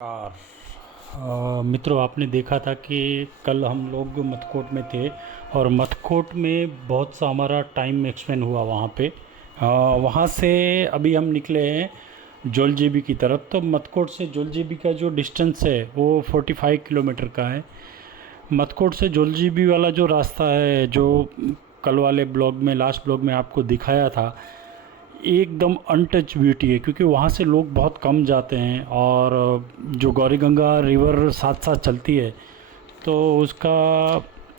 Car मित्रों, आपने देखा था कि कल हम लोग मथकोट में थे और मथकोट में बहुत सा हमारा टाइम एक्सपेंड हुआ वहाँ पे। वहाँ से अभी हम निकले हैं जोलजीबी की तरफ। तो मथकोट से जोलजीबी का जो डिस्टेंस है वो 45 किलोमीटर का है। मथकोट से जोलजीबी वाला जो रास्ता है, जो कल वाले ब्लॉग में, लास्ट ब्लॉग में आपको दिखाया था, एकदम अनटच ब्यूटी है, क्योंकि वहाँ से लोग बहुत कम जाते हैं और जो गौरी गंगा रिवर साथ साथ चलती है तो उसका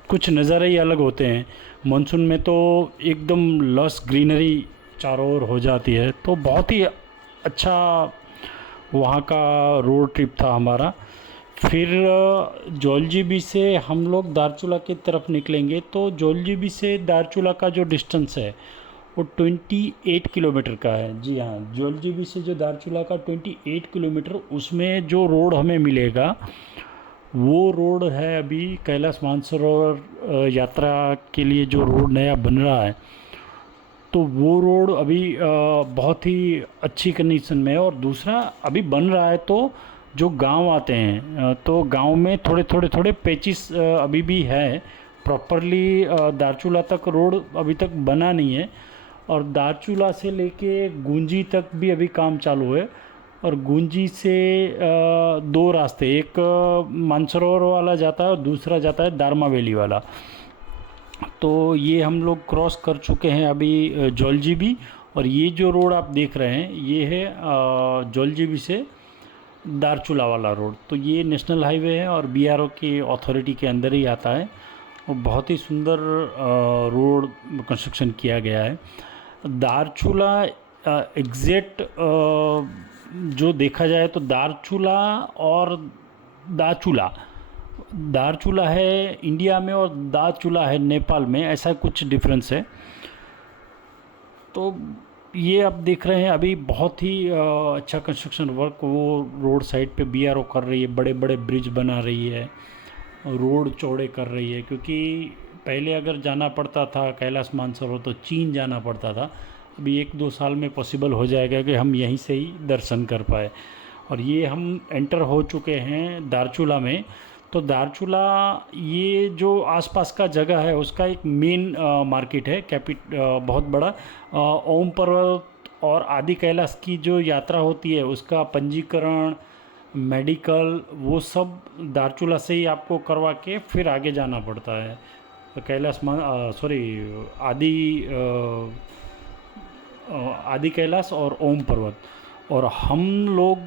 कुछ नज़ारे ही अलग होते हैं। मानसून में तो एकदम लस ग्रीनरी चारों ओर हो जाती है। तो बहुत ही अच्छा वहाँ का रोड ट्रिप था हमारा। फिर जोलजीबी से हम लोग दारचूला की तरफ निकलेंगे। तो जोलजीबी से दारचूला का जो डिस्टेंस है वो 28 किलोमीटर का है। जी हाँ, जोलजीबी से जो दारचूला का 28 किलोमीटर, उसमें जो रोड हमें मिलेगा वो रोड है अभी कैलाश मानसरोवर यात्रा के लिए जो रोड नया बन रहा है, तो वो रोड अभी बहुत ही अच्छी कंडीशन में है। और दूसरा अभी बन रहा है, तो जो गांव आते हैं तो गांव में थोड़े थोड़े थोड़े पेचिस अभी भी है। प्रॉपरली दारचूला तक रोड अभी तक बना नहीं है। और दारचूला से लेके गुंजी तक भी अभी काम चालू है। और गुंजी से दो रास्ते, एक मानसरोवर वाला जाता है और दूसरा जाता है दारमा वैली वाला। तो ये हम लोग क्रॉस कर चुके हैं अभी जोलजीबी। और ये जो रोड आप देख रहे हैं ये है जोलजीबी से दारचूला वाला रोड। तो ये नेशनल हाईवे है और बीआरओ की अथॉरिटी के अंदर ही आता है। और बहुत ही सुंदर रोड कंस्ट्रक्शन किया गया है। दारचूला एग्जैक्ट जो देखा जाए तो दारचूला और दाचूला, दारचूला है इंडिया में और दाचूला है नेपाल में, ऐसा कुछ डिफरेंस है। तो ये आप देख रहे हैं अभी बहुत ही अच्छा कंस्ट्रक्शन वर्क वो रोड साइड पे बीआरओ कर रही है। बड़े बड़े ब्रिज बना रही है, रोड चौड़े कर रही है। क्योंकि पहले अगर जाना पड़ता था कैलाश मानसरोवर तो चीन जाना पड़ता था। अभी 1-2 साल में पॉसिबल हो जाएगा कि हम यहीं से ही दर्शन कर पाए। और ये हम एंटर हो चुके हैं दारचूला में। तो दारचूला ये जो आसपास का जगह है उसका एक मेन मार्केट है, बहुत बड़ा। ओम पर्वत और आदि कैलाश की जो यात्रा होती है उसका पंजीकरण, मेडिकल, वो सब दारचूला से ही आपको करवा के फिर आगे जाना पड़ता है। आदि आदि कैलाश और ओम पर्वत। और हम लोग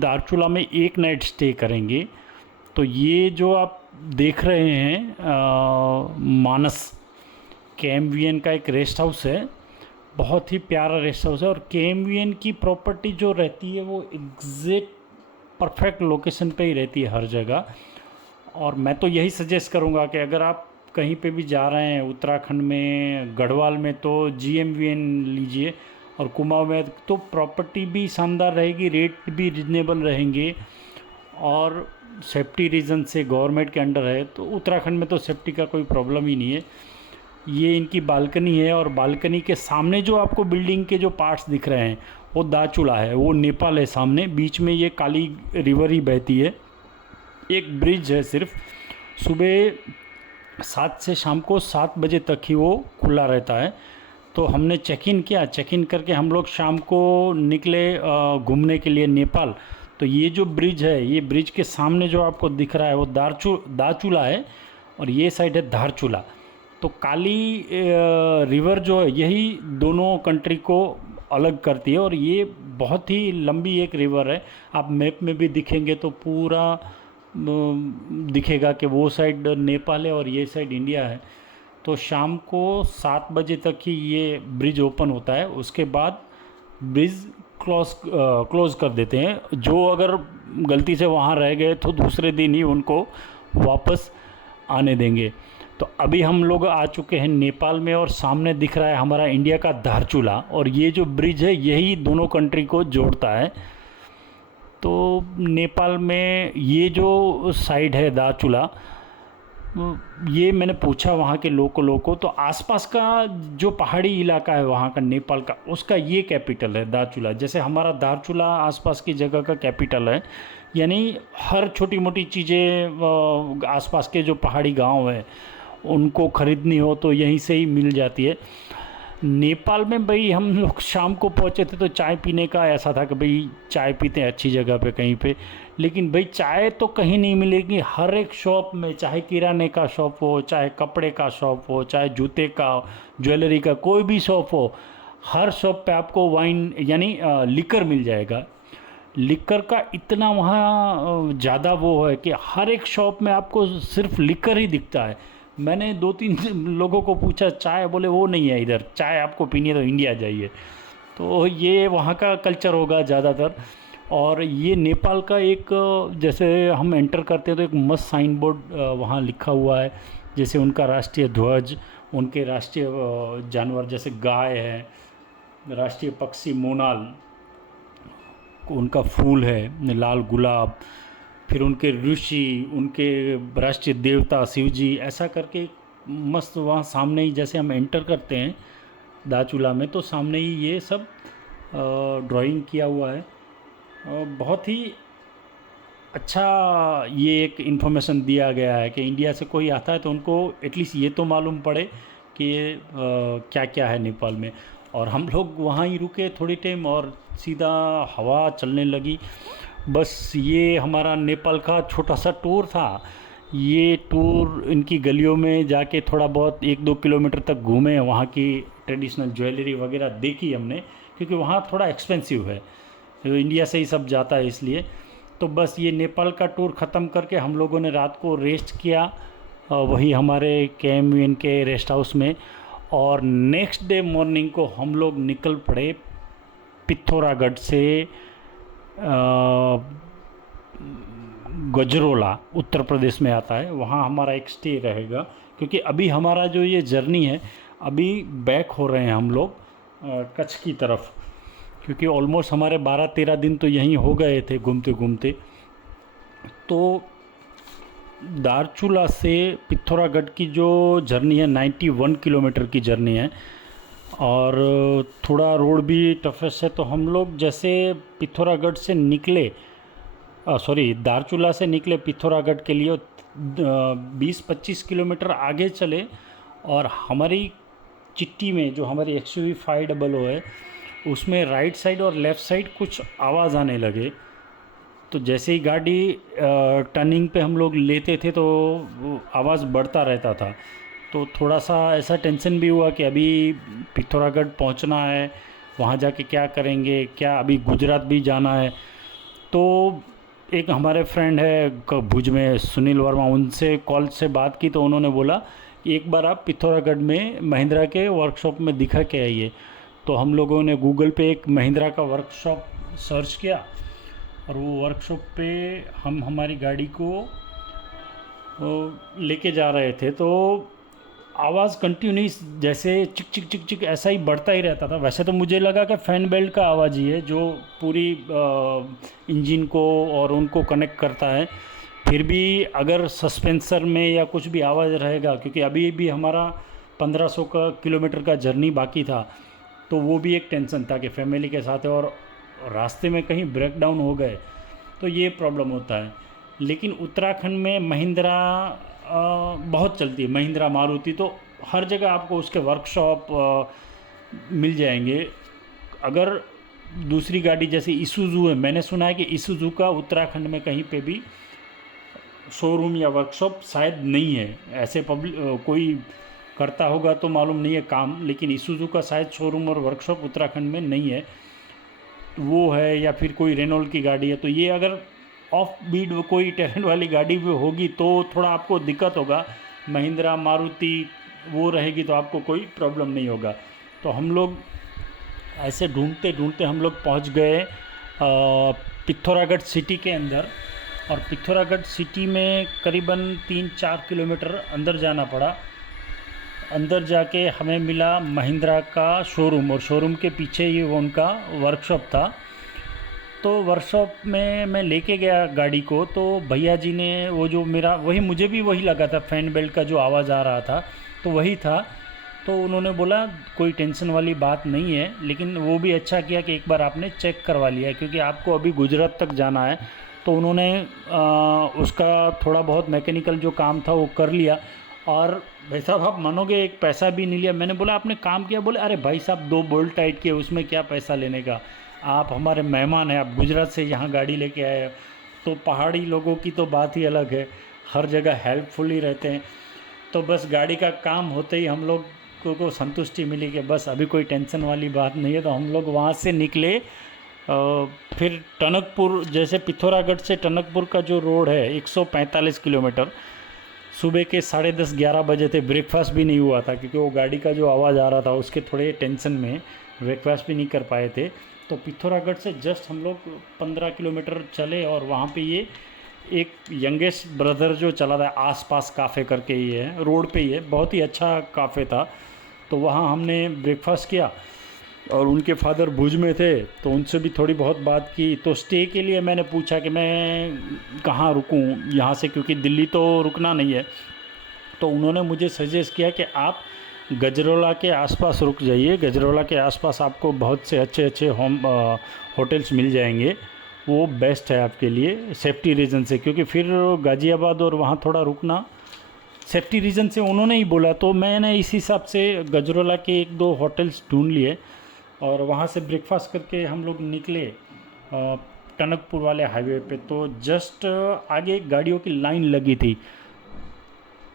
दारचूला में एक नाइट स्टे करेंगे। तो ये जो आप देख रहे हैं मानस केएमवीएन का एक रेस्ट हाउस है। बहुत ही प्यारा रेस्ट हाउस है। और केएमवीएन की प्रॉपर्टी जो रहती है वो एग्जैक्ट परफेक्ट लोकेशन पे ही रहती है हर जगह। और मैं तो यही सजेस्ट करूँगा कि अगर आप कहीं पे भी जा रहे हैं उत्तराखंड में, गढ़वाल में, तो जीएमवीएन लीजिए। और कुमाऊं में तो प्रॉपर्टी भी शानदार रहेगी, रेट भी रिजनेबल रहेंगे। और सेफ्टी रीज़न से गवर्नमेंट के अंडर है, तो उत्तराखंड में तो सेफ्टी का कोई प्रॉब्लम ही नहीं है। ये इनकी बालकनी है और बालकनी के सामने जो आपको बिल्डिंग के जो पार्ट्स दिख रहे हैं वो दाचूला है, वो नेपाल है सामने। बीच में ये काली रिवर ही बहती है। एक ब्रिज है सिर्फ, सुबह 7 से शाम को 7 बजे तक ही वो खुला रहता है। तो हमने चेक इन किया, चेक इन करके हम लोग शाम को निकले घूमने के लिए नेपाल। तो ये जो ब्रिज है, ये ब्रिज के सामने जो आपको दिख रहा है वो दाचूला है और ये साइड है धारचूला। तो काली रिवर जो है यही दोनों कंट्री को अलग करती है। और ये बहुत ही लंबी एक रिवर है। आप मैप में भी दिखेंगे तो पूरा दिखेगा कि वो साइड नेपाल है और ये साइड इंडिया है। तो शाम को 7 बजे तक ही ये ब्रिज ओपन होता है। उसके बाद ब्रिज क्लोज कर देते हैं। जो अगर गलती से वहाँ रह गए तो दूसरे दिन ही उनको वापस आने देंगे। तो अभी हम लोग आ चुके हैं नेपाल में और सामने दिख रहा है हमारा इंडिया का धारचूला। और ये जो ब्रिज है यही दोनों कंट्री को जोड़ता है। तो नेपाल में ये जो साइड है दारचूला, ये मैंने पूछा वहाँ के लोगों को, तो आसपास का जो पहाड़ी इलाका है वहाँ का नेपाल का, उसका ये कैपिटल है दार्चुला। जैसे हमारा दार्चुला आसपास की जगह का कैपिटल है, यानी हर छोटी मोटी चीज़ें आसपास के जो पहाड़ी गांव हैं उनको ख़रीदनी हो तो यहीं से ही मिल जाती है। नेपाल में भाई हम लोग शाम को पहुँचे थे तो चाय पीने का ऐसा था कि भाई चाय पीते हैं अच्छी जगह पे कहीं पे, लेकिन भाई चाय तो कहीं नहीं मिलेगी। हर एक शॉप में, चाहे किराने का शॉप हो, चाहे कपड़े का शॉप हो, चाहे जूते का, ज्वेलरी का, कोई भी शॉप हो, हर शॉप पे आपको वाइन यानी लिकर मिल जाएगा। लिकर का इतना वहाँ ज़्यादा वो है कि हर एक शॉप में आपको सिर्फ लिकर ही दिखता है। मैंने 2-3 लोगों को पूछा चाय, बोले वो नहीं है इधर, चाय आपको पीनी है तो इंडिया जाइए। तो ये वहाँ का कल्चर होगा ज़्यादातर। और ये नेपाल का एक, जैसे हम एंटर करते हैं तो एक मस्त साइन बोर्ड वहाँ लिखा हुआ है, जैसे उनका राष्ट्रीय ध्वज, उनके राष्ट्रीय जानवर जैसे गाय है, राष्ट्रीय पक्षी मोनाल, उनका फूल है लाल गुलाब, फिर उनके ऋषि, उनके राष्ट्रीय देवता शिव जी, ऐसा करके मस्त वहाँ सामने ही जैसे हम एंटर करते हैं दाचूला में तो सामने ही ये सब ड्राइंग किया हुआ है। बहुत ही अच्छा ये एक इन्फॉर्मेशन दिया गया है कि इंडिया से कोई आता है तो उनको एटलीस्ट ये तो मालूम पड़े कि ये क्या क्या है नेपाल में। और हम लोग वहाँ ही रुके थोड़ी टाइम और सीधा हवा चलने लगी। बस ये हमारा नेपाल का छोटा सा टूर था। ये टूर इनकी गलियों में जाके थोड़ा बहुत 1-2 किलोमीटर तक घूमे, वहाँ की ट्रेडिशनल ज्वेलरी वगैरह देखी हमने, क्योंकि वहाँ थोड़ा एक्सपेंसिव है, तो इंडिया से ही सब जाता है इसलिए। तो बस ये नेपाल का टूर ख़त्म करके हम लोगों ने रात को रेस्ट किया वही हमारे KMUN के रेस्ट हाउस में। और नेक्स्ट डे मॉर्निंग को हम लोग निकल पड़े पिथौरागढ़ से गजरोला, उत्तर प्रदेश में आता है, वहाँ हमारा एक स्टे रहेगा। क्योंकि अभी हमारा जो ये जर्नी है, अभी बैक हो रहे हैं हम लोग कच्छ की तरफ, क्योंकि ऑलमोस्ट हमारे 12-13 दिन तो यहीं हो गए थे घूमते घूमते। तो दार्चुला से पिथौरागढ़ की जो जर्नी है 91 किलोमीटर की जर्नी है, और थोड़ा रोड भी टफेस्ट है। तो हम लोग जैसे पिथौरागढ़ से निकले, दार्चुला से निकले पिथौरागढ़ के लिए 20-25 किलोमीटर आगे चले, और हमारी चिट्टी में जो हमारी XUV 500 है उसमें राइट साइड और लेफ़्ट साइड कुछ आवाज़ आने लगे। तो जैसे ही गाड़ी टर्निंग पे हम लोग लेते थे तो आवाज़ बढ़ता रहता था। तो थोड़ा सा ऐसा टेंशन भी हुआ कि अभी पिथौरागढ़ पहुंचना है, वहां जाके क्या करेंगे, क्या अभी गुजरात भी जाना है। तो एक हमारे फ्रेंड है भुज में, सुनील वर्मा, उनसे कॉल से बात की तो उन्होंने बोला एक बार आप पिथौरागढ़ में महिंद्रा के वर्कशॉप में दिखा के आइए। तो हम लोगों ने गूगल पे एक महिंद्रा का वर्कशॉप सर्च किया, और वो वर्कशॉप पे हम हमारी गाड़ी को लेके जा रहे थे। तो आवाज़ कंटिन्यूस जैसे चिक चिक चिक चिक ऐसा ही बढ़ता ही रहता था। वैसे तो मुझे लगा कि फ़ैन बेल्ट का आवाज़ ही है जो पूरी इंजन को और उनको कनेक्ट करता है। फिर भी अगर सस्पेंसर में या कुछ भी आवाज़ रहेगा, क्योंकि अभी भी हमारा 1500 किलोमीटर का जर्नी बाकी था, तो वो भी एक टेंशन था कि फैमिली के साथ है और रास्ते में कहीं ब्रेक डाउन हो गए तो ये प्रॉब्लम होता है। लेकिन उत्तराखंड में महिंद्रा बहुत चलती है, महिंद्रा मारुति, तो हर जगह आपको उसके वर्कशॉप मिल जाएंगे। अगर दूसरी गाड़ी जैसे इसूजू है, मैंने सुना है कि इसूजू का उत्तराखंड में कहीं पे भी शोरूम या वर्कशॉप शायद नहीं है। ऐसे कोई करता होगा तो मालूम नहीं है काम, लेकिन इसूजू का शायद शोरूम और वर्कशॉप उत्तराखंड में नहीं है। वो है, या फिर कोई रेनॉल्ट की गाड़ी है। तो ये अगर ऑफ बीट कोई टैलेंट वाली गाड़ी भी होगी तो थोड़ा आपको दिक्कत होगा। महिंद्रा मारुति वो रहेगी तो आपको कोई प्रॉब्लम नहीं होगा। तो हम लोग ऐसे ढूंढते ढूंढते हम लोग पहुंच गए पिथौरागढ़ सिटी के अंदर। और पिथौरागढ़ सिटी में करीबन 3-4 किलोमीटर अंदर जाना पड़ा। अंदर जाके हमें मिला महिंद्रा का शोरूम, और शोरूम के पीछे ही वो उनका वर्कशॉप था। तो वर्कशॉप में मैं लेके गया गाड़ी को, तो भैया जी ने वो जो मेरा वही, मुझे भी वही लगा था, फैन बेल्ट का जो आवाज़ आ रहा था तो वही था। तो उन्होंने बोला कोई टेंशन वाली बात नहीं है, लेकिन वो भी अच्छा किया कि एक बार आपने चेक करवा लिया, क्योंकि आपको अभी गुजरात तक जाना है। तो उन्होंने उसका थोड़ा बहुत मैकेनिकल जो काम था वो कर लिया। और भाई साहब आप मानोगे, एक पैसा भी नहीं लिया। मैंने बोला आपने काम किया? बोले अरे भाई साहब 2 बोल्ट टाइट किए, उसमें क्या पैसा लेने का, आप हमारे मेहमान हैं, आप गुजरात से यहाँ गाड़ी लेके आए हो। तो पहाड़ी लोगों की तो बात ही अलग है, हर जगह हेल्पफुल ही रहते हैं। तो बस गाड़ी का काम होते ही हम लोग को संतुष्टि मिली कि बस अभी कोई टेंशन वाली बात नहीं है। तो हम लोग वहाँ से निकले। फिर टनकपुर, जैसे पिथौरागढ़ से टनकपुर का जो रोड है 145 किलोमीटर, सुबह के 10:30-11 बजे थे। ब्रेकफास्ट भी नहीं हुआ था, क्योंकि वो गाड़ी का जो आवाज़ आ रहा था उसके थोड़े टेंशन में ब्रेकफास्ट भी नहीं कर पाए थे। तो पिथौरागढ़ से जस्ट हम लोग 15 किलोमीटर चले, और वहाँ पे ये एक यंगेस्ट ब्रदर जो चला रहा है, आस पास काफ़े करके ही है, रोड पे ही है, बहुत ही अच्छा काफ़े था। तो वहाँ हमने ब्रेकफास्ट किया, और उनके फादर भुज में थे तो उनसे भी थोड़ी बहुत बात की। तो स्टे के लिए मैंने पूछा कि मैं कहाँ रुकूँ यहाँ से, क्योंकि दिल्ली तो रुकना नहीं है। तो उन्होंने मुझे सजेस्ट किया कि आप गजरोला के आसपास रुक जाइए, गजरोला के आसपास आपको बहुत से अच्छे अच्छे होटल्स मिल जाएंगे, वो बेस्ट है आपके लिए सेफ्टी रीज़न से। क्योंकि फिर गाज़ियाबाद और वहाँ थोड़ा रुकना सेफ्टी रीज़न से उन्होंने ही बोला। तो मैंने इस हिसाब से गजरोला के 1-2 होटल्स ढूंढ लिए, और वहाँ से ब्रेकफास्ट करके हम लोग निकले टनकपुर वाले हाईवे पे। तो जस्ट आगे गाड़ियों की लाइन लगी थी,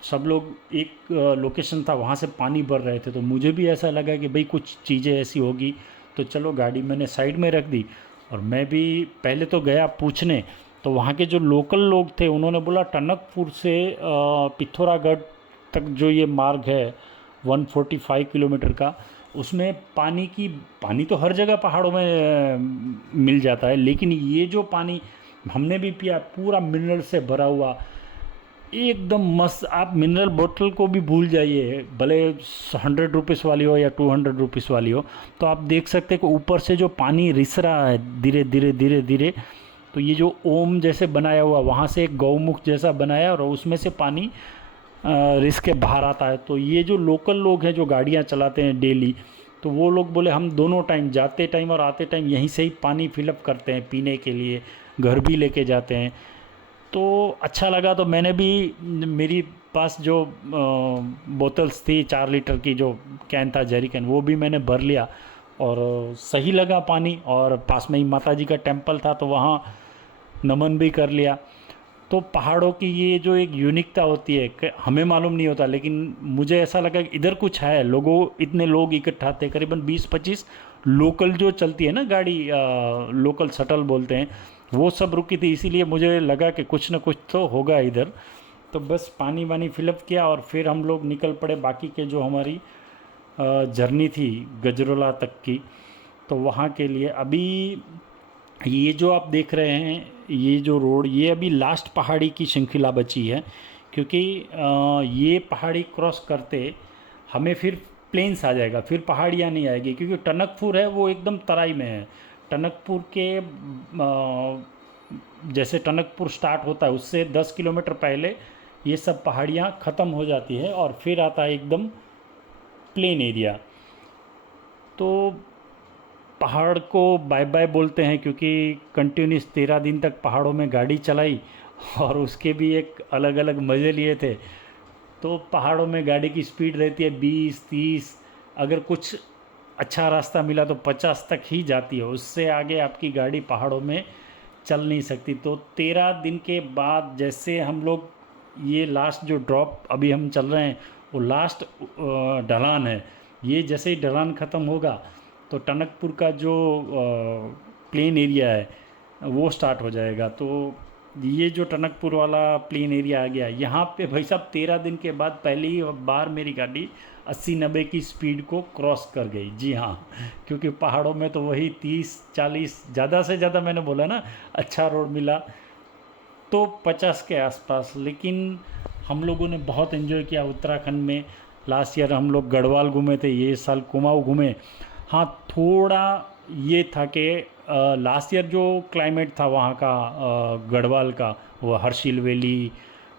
सब लोग एक लोकेशन था वहाँ से पानी भर रहे थे। तो मुझे भी ऐसा लगा कि भाई कुछ चीज़ें ऐसी होगी, तो चलो गाड़ी मैंने साइड में रख दी। और मैं भी पहले तो गया पूछने, तो वहाँ के जो लोकल लोग थे उन्होंने बोला टनकपुर से पिथौरागढ़ तक जो ये मार्ग है 145 किलोमीटर का, उसमें पानी तो हर जगह पहाड़ों में मिल जाता है, लेकिन ये जो पानी हमने भी पिया पूरा मिनरल से भरा हुआ, एकदम मस्त। आप मिनरल बोतल को भी भूल जाइए, भले 100 रुपीज़ वाली हो या 200 रुपीज़ वाली हो। तो आप देख सकते हैं कि ऊपर से जो पानी रिस रहा है धीरे धीरे धीरे धीरे, तो ये जो ओम जैसे बनाया हुआ, वहाँ से एक गौमुख जैसा बनाया और उसमें से पानी रिस के बाहर आता है। तो ये जो लोकल लोग हैं जो गाड़ियाँ चलाते हैं डेली, तो वो लोग बोले हम दोनों टाइम, जाते टाइम और आते टाइम यहीं से ही पानी फिलअप करते हैं पीने के लिए, घर भी लेके जाते हैं। तो अच्छा लगा। तो मैंने भी, मेरी पास जो बोतल्स थी 4 लीटर की जो कैन था, जेरी कैन, वो भी मैंने भर लिया, और सही लगा पानी। और पास में ही माता जी का टेम्पल था तो वहाँ नमन भी कर लिया। तो पहाड़ों की ये जो एक यूनिकता होती है, हमें मालूम नहीं होता, लेकिन मुझे ऐसा लगा कि इधर कुछ है। इतने लोग इकट्ठा थे, करीबन 20-25 लोकल जो चलती है ना गाड़ी, लोकल शटल बोलते हैं, वो सब रुकी थी। इसीलिए मुझे लगा कि कुछ ना कुछ तो होगा इधर। तो बस पानी वानी फिलअप किया, और फिर हम लोग निकल पड़े बाकी के जो हमारी जर्नी थी गजरोला तक की, तो वहाँ के लिए। अभी ये जो आप देख रहे हैं, ये जो रोड, ये अभी लास्ट पहाड़ी की श्रृंखला बची है, क्योंकि ये पहाड़ी क्रॉस करते हमें फिर प्लेन्स आ जाएगा, फिर पहाड़ियाँ नहीं आएगी। क्योंकि टनकपुर है वो एकदम तराई में है। टनकपुर के जैसे टनकपुर स्टार्ट होता है उससे 10 किलोमीटर पहले ये सब पहाड़ियाँ ख़त्म हो जाती है, और फिर आता है एकदम प्लेन एरिया। तो पहाड़ को बाय बाय बोलते हैं, क्योंकि कंटिन्यूस 13 दिन तक पहाड़ों में गाड़ी चलाई, और उसके भी एक अलग अलग मज़े लिए थे। तो पहाड़ों में गाड़ी की स्पीड रहती है 20-30, अगर कुछ अच्छा रास्ता मिला तो 50 तक ही जाती है, उससे आगे आपकी गाड़ी पहाड़ों में चल नहीं सकती। तो 13 दिन के बाद जैसे हम लोग, ये लास्ट जो ड्रॉप अभी हम चल रहे हैं वो लास्ट ढलान है, ये जैसे ही ढलान ख़त्म होगा तो टनकपुर का जो प्लेन एरिया है वो स्टार्ट हो जाएगा। तो ये जो टनकपुर वाला प्लेन एरिया आ गया, यहाँ पे भाई साहब 13 दिन के बाद पहली बार मेरी गाड़ी 80-90 की स्पीड को क्रॉस कर गई। जी हाँ, क्योंकि पहाड़ों में तो वही 30-40, ज़्यादा से ज़्यादा, मैंने बोला ना अच्छा रोड मिला तो 50 के आसपास। लेकिन हम लोगों ने बहुत एंजॉय किया उत्तराखंड में। लास्ट ईयर हम लोग गढ़वाल घूमे थे, ये साल कुमाऊँ घूमे। हाँ, थोड़ा ये था कि लास्ट ईयर जो क्लाइमेट था वहाँ का, गढ़वाल का, वो हर्षिल वैली,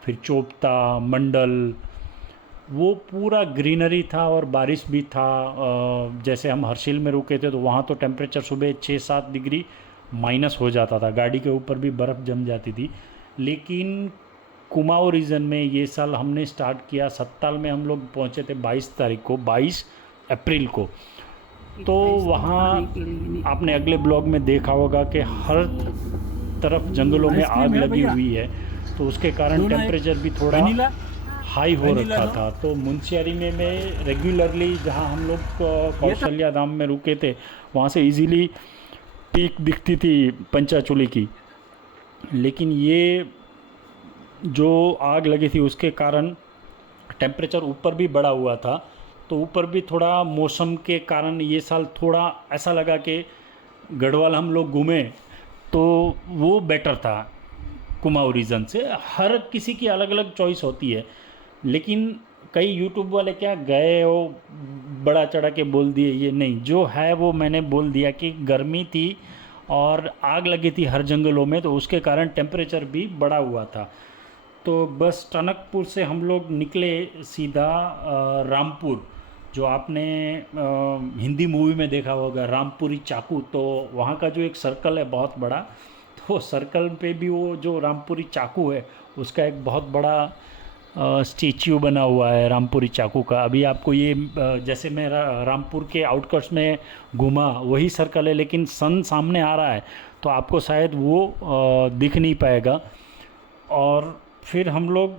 फिर चोपता, मंडल, वो पूरा ग्रीनरी था और बारिश भी था। जैसे हम हर्षिल में रुके थे तो वहाँ तो टेम्परेचर सुबह 6-7 डिग्री माइनस हो जाता था, गाड़ी के ऊपर भी बर्फ़ जम जाती थी। लेकिन कुमाऊँ रीजन में ये साल हमने स्टार्ट किया, सत्ताल में हम लोग पहुँचे थे 22 तारीख को, 22 अप्रैल को। तो वहाँ आपने अगले ब्लॉग में देखा होगा कि हर तरफ जंगलों में आग लगी हुई है, तो उसके कारण टेम्परेचर भी थोड़ा हाई हो रखा था। तो मुंशियारी में मैं रेगुलरली, जहाँ हम लोग कौशल्या धाम में रुके थे, वहाँ से इजीली पीक दिखती थी पंचाचूली की। लेकिन ये जो आग लगी थी उसके कारण टेम्परेचर ऊपर भी बढ़ा हुआ था, तो ऊपर भी थोड़ा मौसम के कारण ये साल थोड़ा ऐसा लगा कि गढ़वाल हम लोग घूमे तो वो बेटर था कुमाऊँ रीजन से। हर किसी की अलग अलग चॉइस होती है, लेकिन कई यूट्यूब वाले क्या गए वो बड़ा चढ़ा के बोल दिए, ये नहीं, जो है वो मैंने बोल दिया कि गर्मी थी और आग लगी थी हर जंगलों में, तो उसके कारण टेम्परेचर भी बढ़ा हुआ था। तो बस टनकपुर से हम लोग निकले सीधा रामपुर, जो आपने हिंदी मूवी में देखा होगा रामपुरी चाकू, तो वहाँ का जो एक सर्कल है बहुत बड़ा, तो सर्कल पे भी वो जो रामपुरी चाकू है उसका एक बहुत बड़ा स्टेच्यू बना हुआ है रामपुरी चाकू का। अभी आपको ये जैसे मैं रामपुर के आउटकट्स में घूमा वही सर्कल है, लेकिन सन सामने आ रहा है तो आपको शायद वो दिख नहीं पाएगा। और फिर हम लोग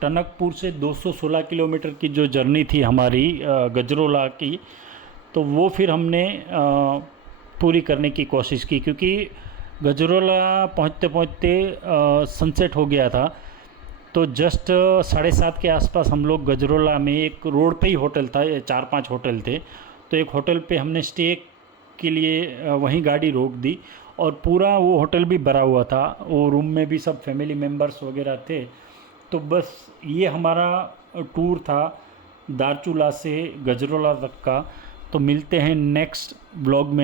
टनकपुर से 216 किलोमीटर की जो जर्नी थी हमारी गजरोला की, तो वो फिर हमने पूरी करने की कोशिश की, क्योंकि गजरोला पहुँचते पहुँचते सनसेट हो गया था। तो जस्ट 7:30 के आसपास हम लोग गजरोला में, एक रोड पे ही होटल था, 4-5 होटल थे, तो एक होटल पे हमने स्टे के लिए वहीं गाड़ी रोक दी, और पूरा वो होटल भी भरा हुआ था, वो रूम में भी सब फैमिली मेम्बर्स वगैरह थे। तो बस ये हमारा टूर था दारचूला से गजरोला तक का। तो मिलते हैं नेक्स्ट ब्लॉग में।